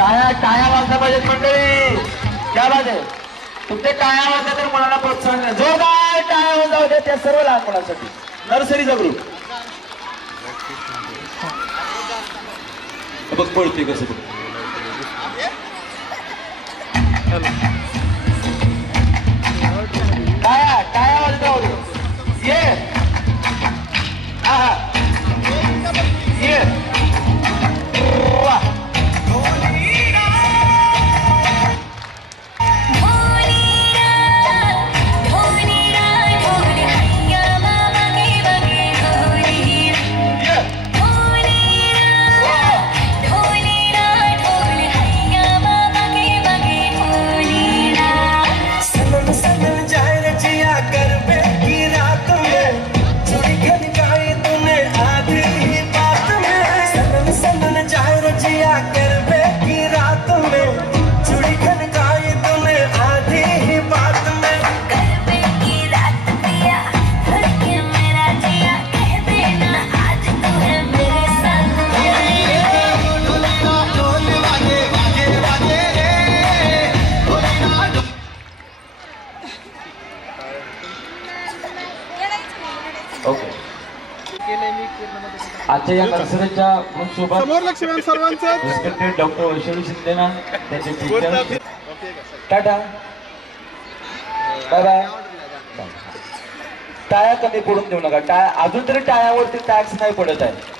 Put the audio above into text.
टाळ्या टाळ्या वाजल्या पाहिजेत मंडळी. क्या बात आहे. तुमचे टाळ्या वाजल्या तर मुलांना प्रोत्साहन द्या. जोरदार टाळ्या वाजवू द्या त्या सर्व लहान मुलांसाठी. नर्सरीचा ग्रुप बघ पळते कसं बघ. टाळ्या टाळ्या वाजवू ये. आहा ये. आजच्या या नर्सरीच्या समोर लक्ष्मण सर्वांचं रिस्पेक्टेड डॉक्टर वैशाली शिंदेना त्यांचे टीचर टाटा बाय बाय. टाळ्या कमी पडून देऊ नका. टाळ्या अजून तरी टाळ्यावरती टॅक्स नाही पडत आहे.